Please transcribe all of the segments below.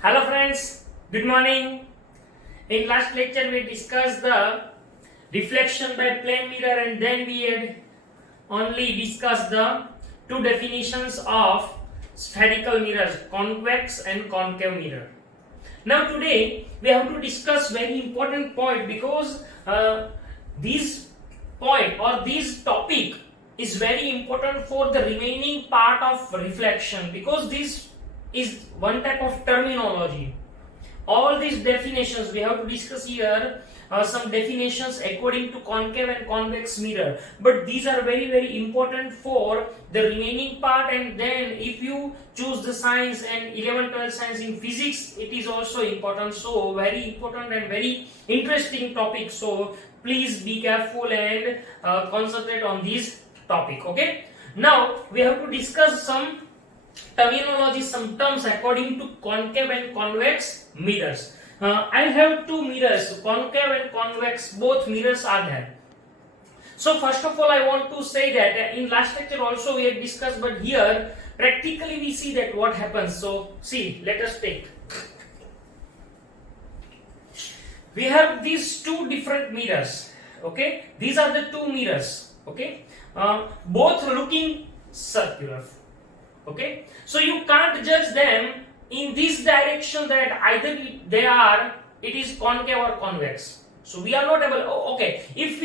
Hello friends, good morning. In last lecture we discussed the reflection by plane mirror and then we had only discussed the two definitions of spherical mirrors, convex and concave mirror. Now today we have to discuss very important point because this point or this topic is very important for the remaining part of reflection because this is one type of terminology. All these definitions we have to discuss here, some definitions according to concave and convex mirror, but these are very important for the remaining part. And then if you choose the science and 11-12 science in physics, it is also important. So very important and very interesting topic, so please be careful and concentrate on this topic. Okay, now we have to discuss some terminology, some terms according to concave and convex mirrors. I have two mirrors, concave and convex, both mirrors are there. So first of all I want to say that in last lecture also we had discussed, but here practically we see that what happens. So see, let us take, we have these two different mirrors. Okay, these are the two mirrors. Okay, both looking circular. Okay, so you can't judge them in this direction that either it is concave or convex. So we are not able. Okay, if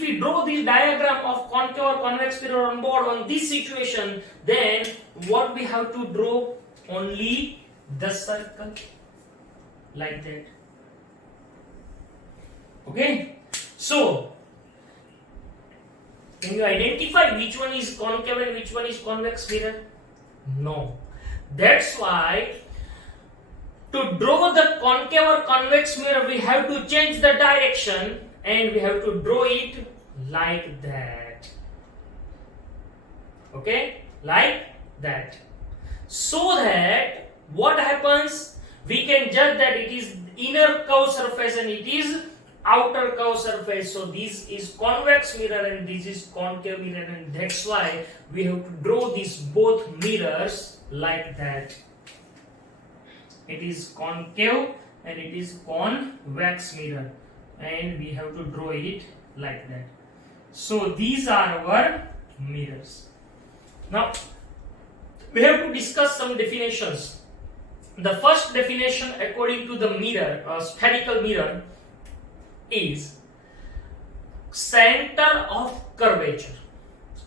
we draw this diagram of concave or convex mirror on board on this situation, then what we have to draw? Only the circle, like that. Okay, so can you identify which one is concave and which one is convex mirror? No. That's why to draw the concave or convex mirror we have to change the direction and we have to draw it like that. Okay, like that. So that what happens, we can judge that it is inner curved surface and it is outer curved surface. So this is convex mirror and this is concave mirror, and that's why we have to draw these both mirrors like that. It is concave and it is convex mirror, and we have to draw it like that. So these are our mirrors. Now we have to discuss some definitions. The first definition according to the mirror, spherical mirror, is center of curvature.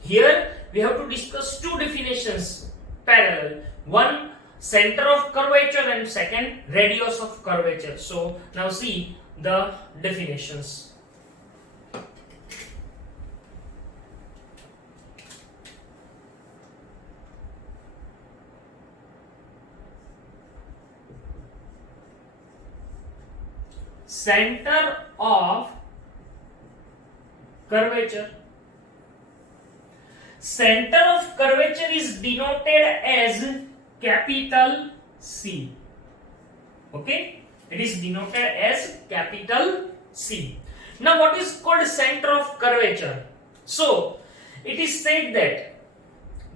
Here we have to discuss two definitions parallel. One, center of curvature, and second, radius of curvature. So now see the definitions. Center of curvature. Center of curvature is denoted as capital C. Okay, it is denoted as capital C. Now what is called center of curvature? So it is said that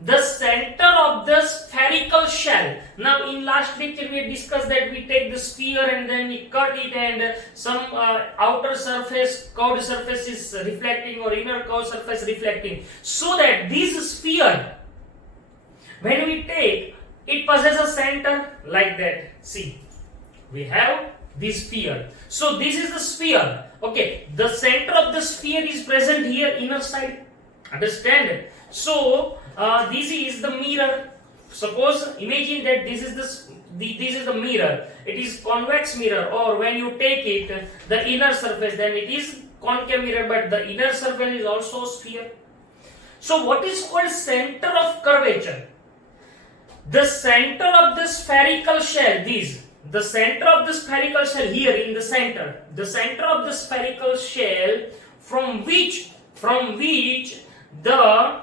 the center of the spherical shell. Now in last lecture we discussed that we take the sphere and then we cut it, and some outer surface, curved surface is reflecting, or inner curved surface reflecting, so that this sphere, when we take, it possesses a center like that. See, we have this sphere. So this is the sphere. Okay, the center of the sphere is present here, inner side. Understand? So this is the mirror. Suppose, imagine that this is the mirror. It is convex mirror, or when you take it, the inner surface, then it is concave mirror, but the inner surface is also sphere. So what is called center of curvature? The center of the spherical shell, the center of the spherical shell here in the center of the spherical shell, from which the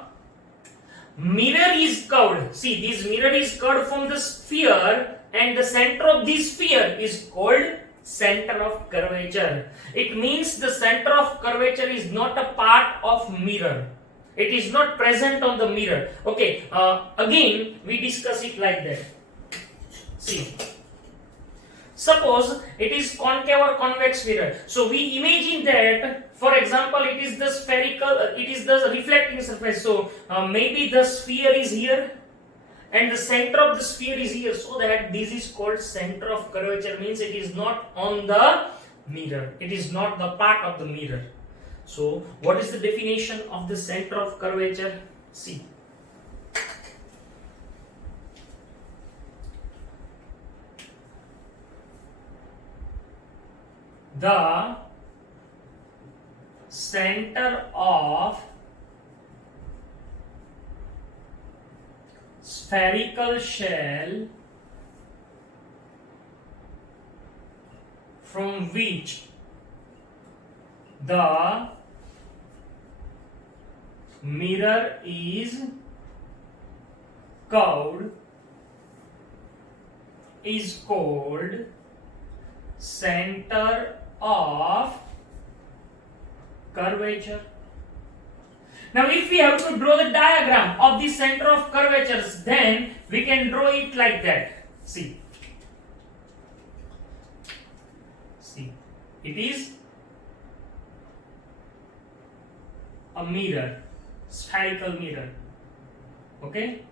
mirror is curved. See, this mirror is curved from the sphere, and the center of this sphere is called center of curvature. It means the center of curvature is not a part of mirror. It is not present on the mirror. Okay, again we discuss it like that. See, Suppose it is concave or convex mirror. So we imagine that, for example, it is the spherical, it is the reflecting surface. So maybe the sphere is here and the center of the sphere is here. So that this is called center of curvature, means it is not on the mirror. It is not the part of the mirror. So what is the definition of the center of curvature? See. The center of spherical shell from which the mirror is curved is called center of curvature. Now if we have to draw the diagram of the center of curvatures, then we can draw it like that. See, it is a mirror, spherical mirror. Okay.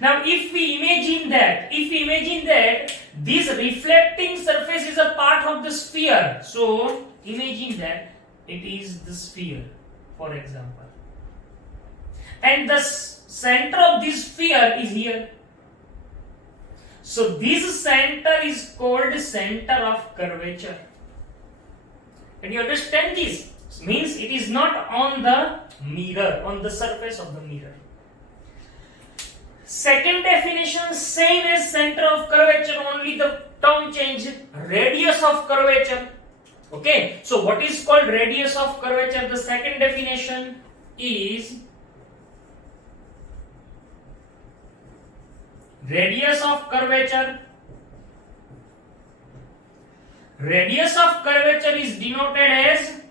Now if we imagine that this reflecting surface is a part of the sphere, so imagine that it is the sphere, for example, and the center of this sphere is here. So this center is called center of curvature. Can you understand this? Means it is not on the mirror, on the surface of the mirror. Second definition, same as center of curvature, only the term change, radius of curvature. Okay, so what is called radius of curvature? The second definition is radius of curvature. Radius of curvature is denoted as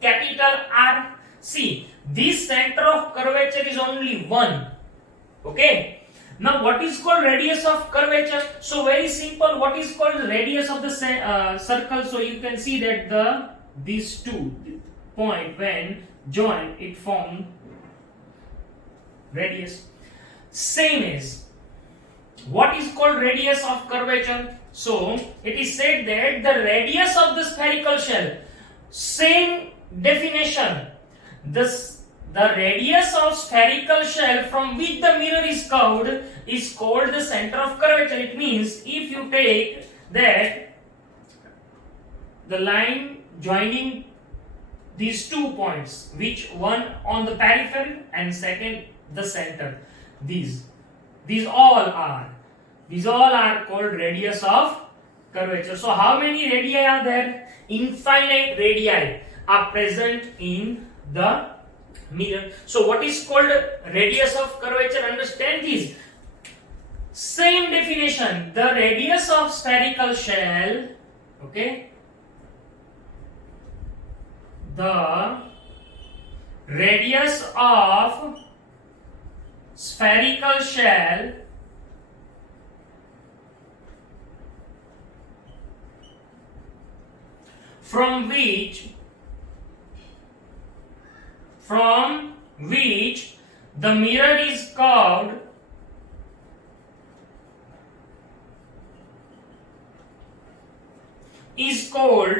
capital R. See, this center of curvature is only one. Okay. Now what is called radius of curvature? So very simple, what is called radius of the circle? So you can see that these two points when joined, it form radius. Same as what is called radius of curvature? So it is said that the radius of the spherical shell, same definition, the radius of spherical shell from which the mirror is curved is called the center of curvature. It means if you take that the line joining these 2 points, which one on the peripheral and second the center, these all are called radius of curvature. So how many radii are there? Infinite radii are present in the mirror. So what is called radius of curvature? Understand this. Same definition, the radius of spherical shell, okay, the radius of spherical shell from which the mirror is curved is called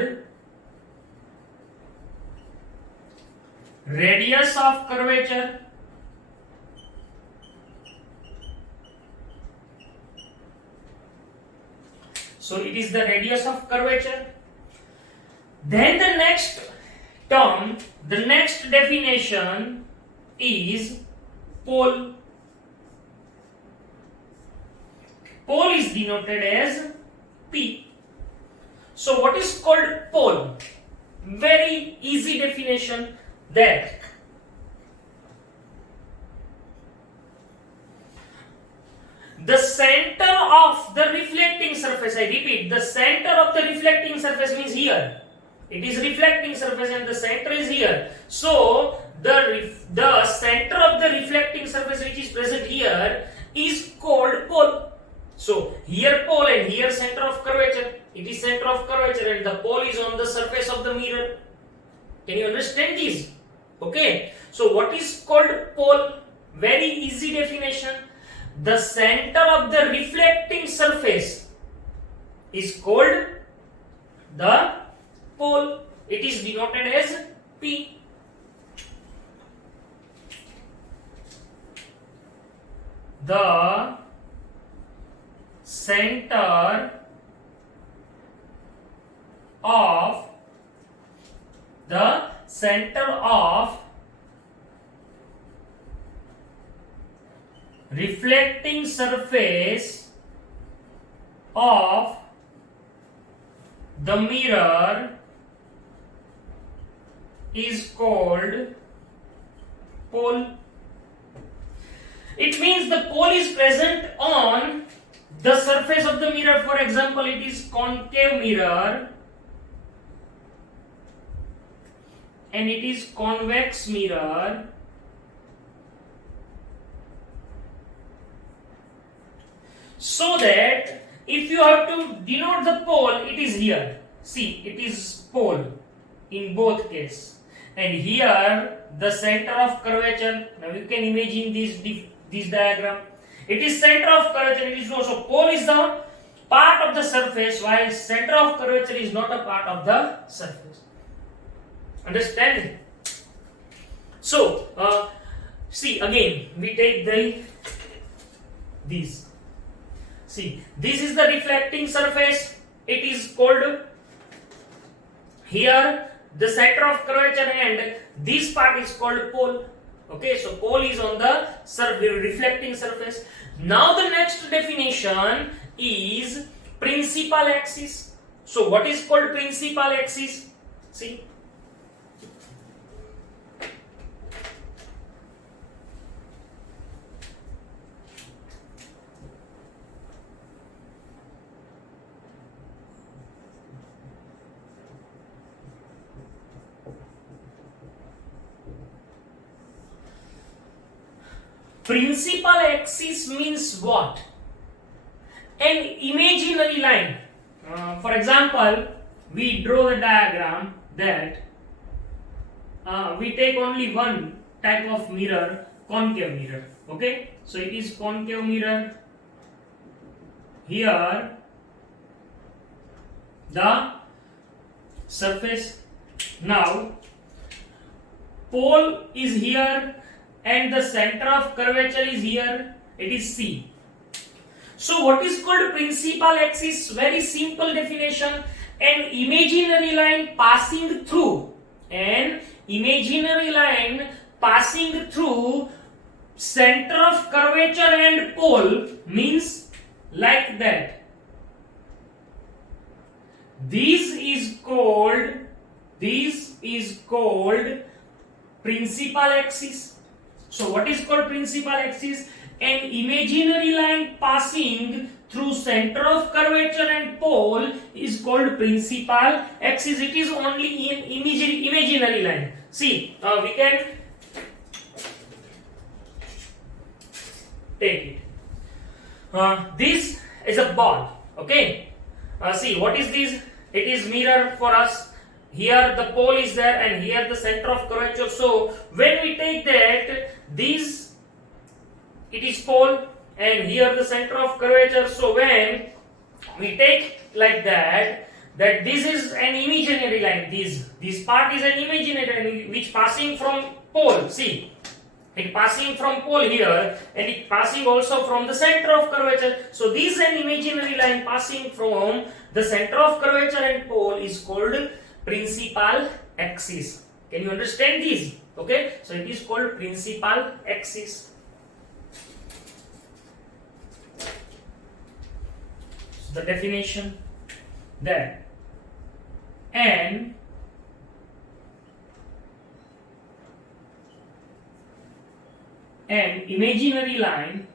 radius of curvature. So it is the radius of curvature. Then the next term, the next definition is pole. Pole is denoted as P. So what is called pole? Very easy definition, that the center of the reflecting surface, I repeat, the center of the reflecting surface means here. It is reflecting surface and the center is here. So the center of the reflecting surface which is present here is called pole. So here pole and here center of curvature. It is center of curvature and the pole is on the surface of the mirror. Can you understand this? Okay. So what is called pole? Very easy definition. The center of the reflecting surface is called the pole. It is denoted as P. The center of reflecting surface of the mirror is called pole. It means the pole is present on the surface of the mirror. For example, it is concave mirror and it is convex mirror. So that if you have to denote the pole, it is here. See, it is pole in both cases. And here the center of curvature. Now you can imagine this diagram. It is center of curvature. It is also pole is the part of the surface, while center of curvature is not a part of the surface. Understand? So see again, we take this. See, this is the reflecting surface. It is called here the center of curvature, and this part is called pole. Okay, so pole is on the reflecting surface. Now the next definition is principal axis. So what is called principal axis? See. Principal axis means what? An imaginary line. For example, we draw the diagram that we take only one type of mirror, concave mirror. Okay, so it is concave mirror. Here, the surface. Now, pole is here. And the center of curvature is here, it is C. So what is called principal axis? Very simple definition. An imaginary line passing through center of curvature and pole means like that. This is called principal axis. So what is called principal axis? An imaginary line passing through center of curvature and pole is called principal axis. It is only an imaginary line. See, we can take it. This is a ball. Okay. See, what is this? It is mirror for us. Here the pole is there and here the center of curvature. So when we take that, this it is pole and here the center of curvature. So when we take like that this is an imaginary line. This part is an imaginary line which passing from pole. See, it passing from pole here and it passing also from the center of curvature. So this is an imaginary line passing from the center of curvature and pole is called principal axis. Can you understand this? Okay, so it is called principal axis. So the definition that an imaginary line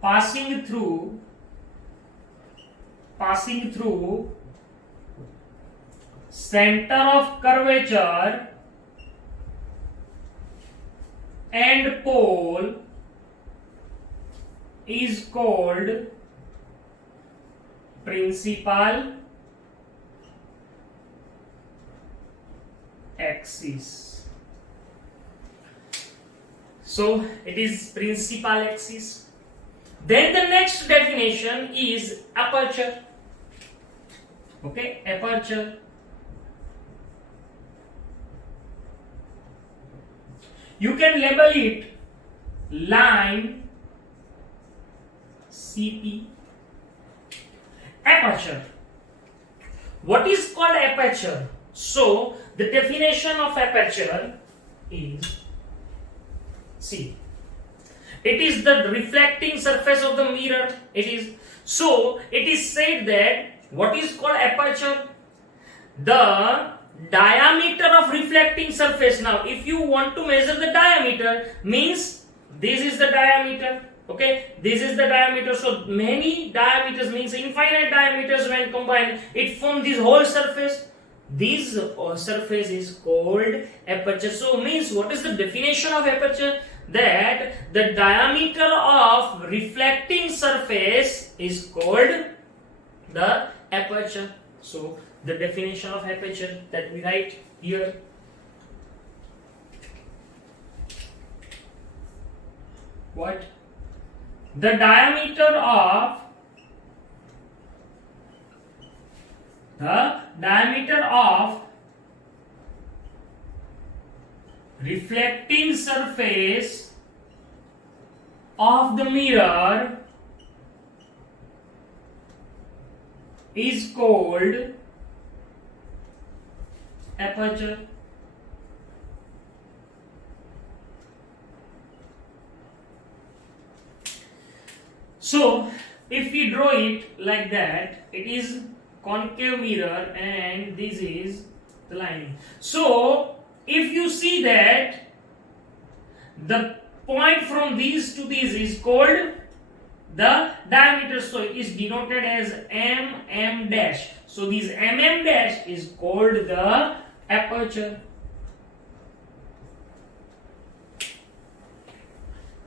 passing through center of curvature and pole is called principal axis. So it is principal axis. Then the next definition is aperture. Okay, aperture. You can label it line CP. Aperture. What is called aperture? So the definition of aperture is, see, it is the reflecting surface of the mirror. It is said that what is called aperture, the diameter of reflecting surface. Now if you want to measure the diameter, means this is the diameter. Okay, this is the diameter. So many diameters means infinite diameters, when combined it forms this whole surface. This surface is called aperture. So means, what is the definition of aperture? That the diameter of reflecting surface is called the aperture. So the definition of aperture that we write here. What? The diameter of reflecting surface of the mirror is called aperture. So if we draw it like that, it is concave mirror and this is the lining. So if you see that the point from these to this is called the diameter, so it is denoted as mm dash. So this mm dash is called the aperture.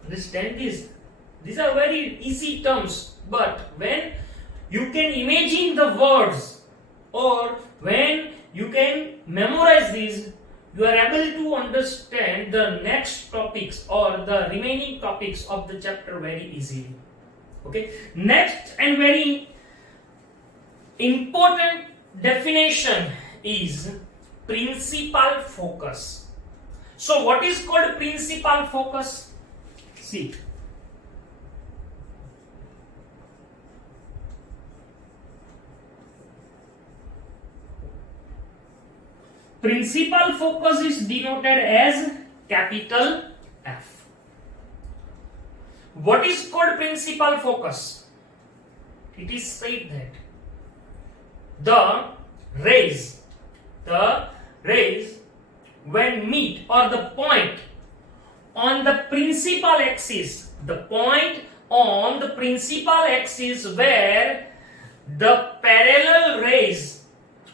Understand this? These are very easy terms, but when you can imagine the words or when you can memorize these, you are able to understand the next topics or the remaining topics of the chapter very easily. Okay, next and very important definition is principal focus. So what is called principal focus? See, principal focus is denoted as capital F. What is called principal focus? It is said that the rays when meet, or the point on the principal axis, the point on the principal axis where the parallel rays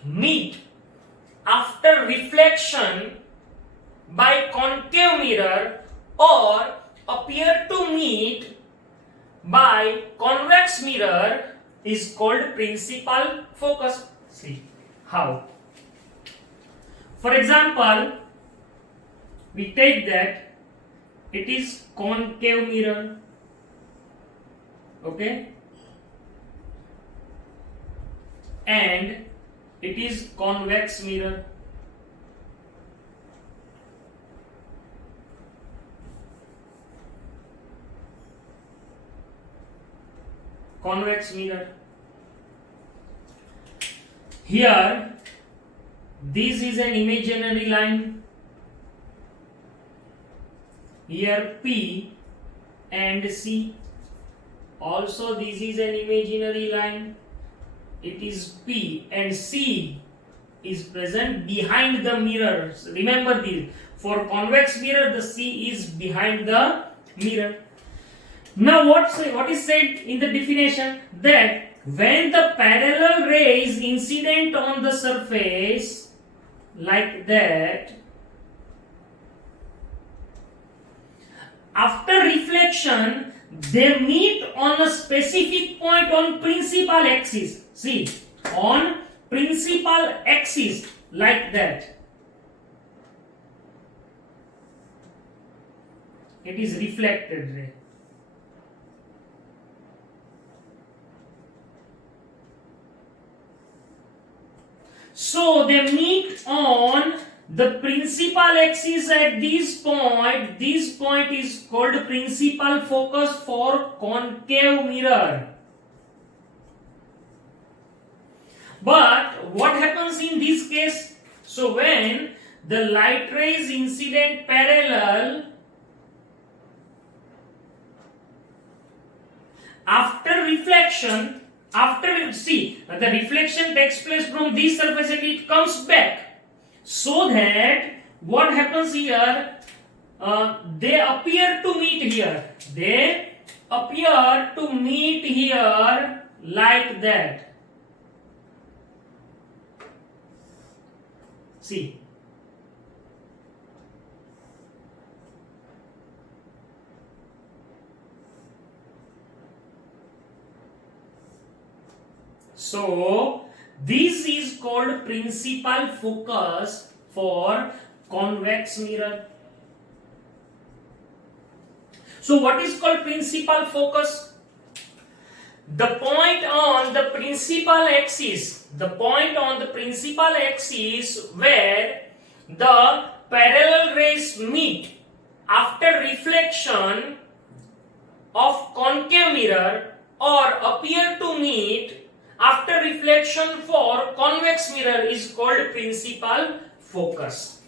meet after reflection by concave mirror or appear to meet by convex mirror is called principal focus. See how? For example, we take that it is concave mirror. Okay? And it is convex mirror. Convex mirror. Here, this is an imaginary line. Here P and C. Also, this is an imaginary line. It is P and C is present behind the mirror. Remember this. For convex mirror, the C is behind the mirror. Now what is said in the definition? That when the parallel rays incident on the surface like that, after reflection they meet on a specific point on principal axis. See, on principal axis, like that. It is reflected ray. So they meet on the principal axis at this point. This point is called principal focus for concave mirror. But what happens in this case? So when the light rays incident parallel, after reflection, the reflection takes place from this surface and it comes back. So that what happens here, they appear to meet here. They appear to meet here like that. See. So this is called principal focus for convex mirror. So what is called principal focus? The point on the principal axis, where the parallel rays meet after reflection of concave mirror or appear to meet after reflection for convex mirror is called principal focus.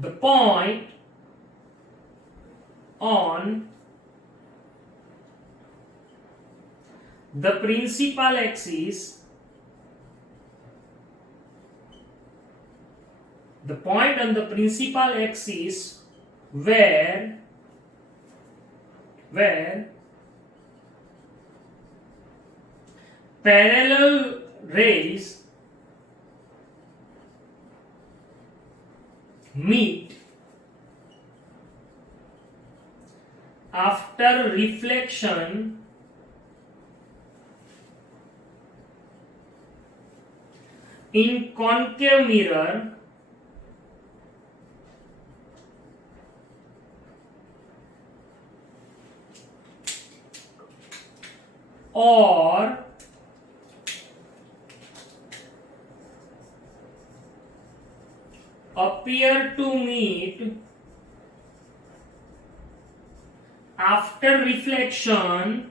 The point on the principal axis, where parallel rays meet after reflection in concave mirror or appear to meet after reflection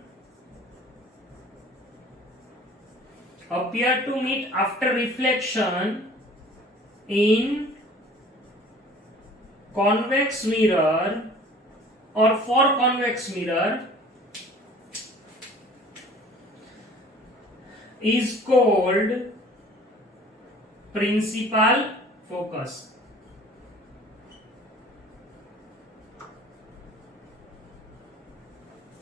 in convex mirror or for convex mirror is called principal focus.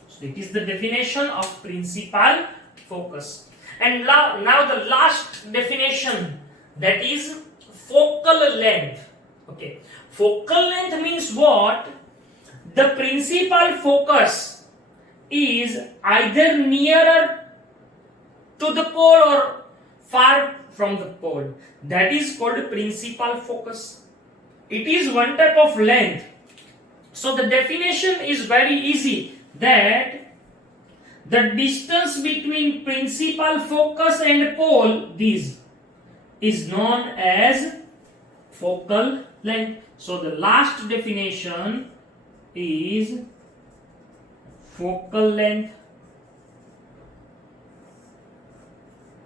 So it is the definition of principal focus. And now the last definition, that is focal length. Okay, focal length means what? The principal focus is either nearer to the pole or far from the pole. That is called principal focus. It is one type of length. So the definition is very easy, that the distance between principal focus and pole, this is known as focal length. So the last definition is focal length.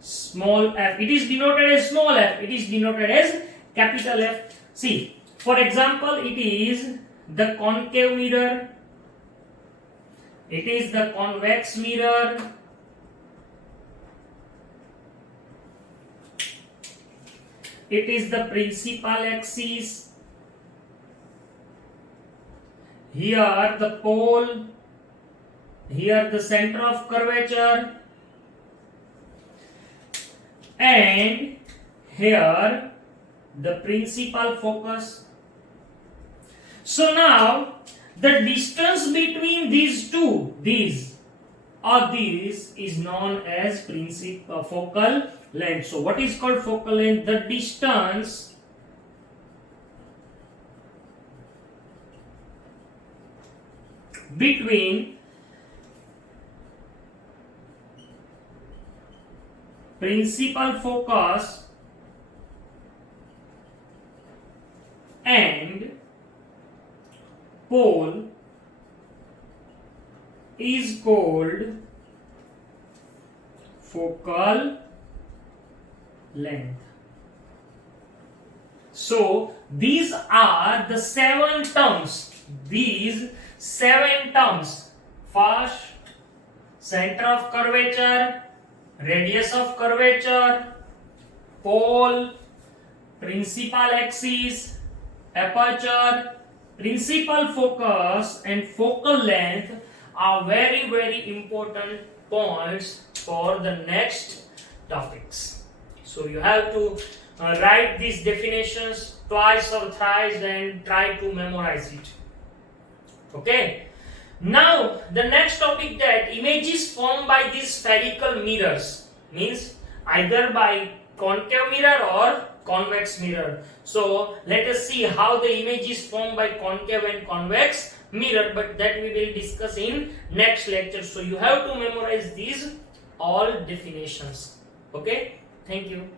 Small f, it is denoted as small f, it is denoted as capital F. See, for example, it is the concave mirror, it is the convex mirror, it is the principal axis, here the pole, here the center of curvature, and here the principal focus. So now the distance between these two, these is known as focal length. So what is called focal length? The distance between principal focus and pole is called focal length. So these are the 7 terms. These 7 terms: first, center of curvature, radius of curvature, pole, principal axis, aperture, principal focus and focal length are very, very important points for the next topics. So you have to write these definitions twice or thrice and try to memorize it. Okay. Now the next topic, that images formed by these spherical mirrors, means either by concave mirror or convex mirror. So let us see how the image is formed by concave and convex mirror, but that we will discuss in next lecture. So you have to memorize these all definitions. Okay, thank you.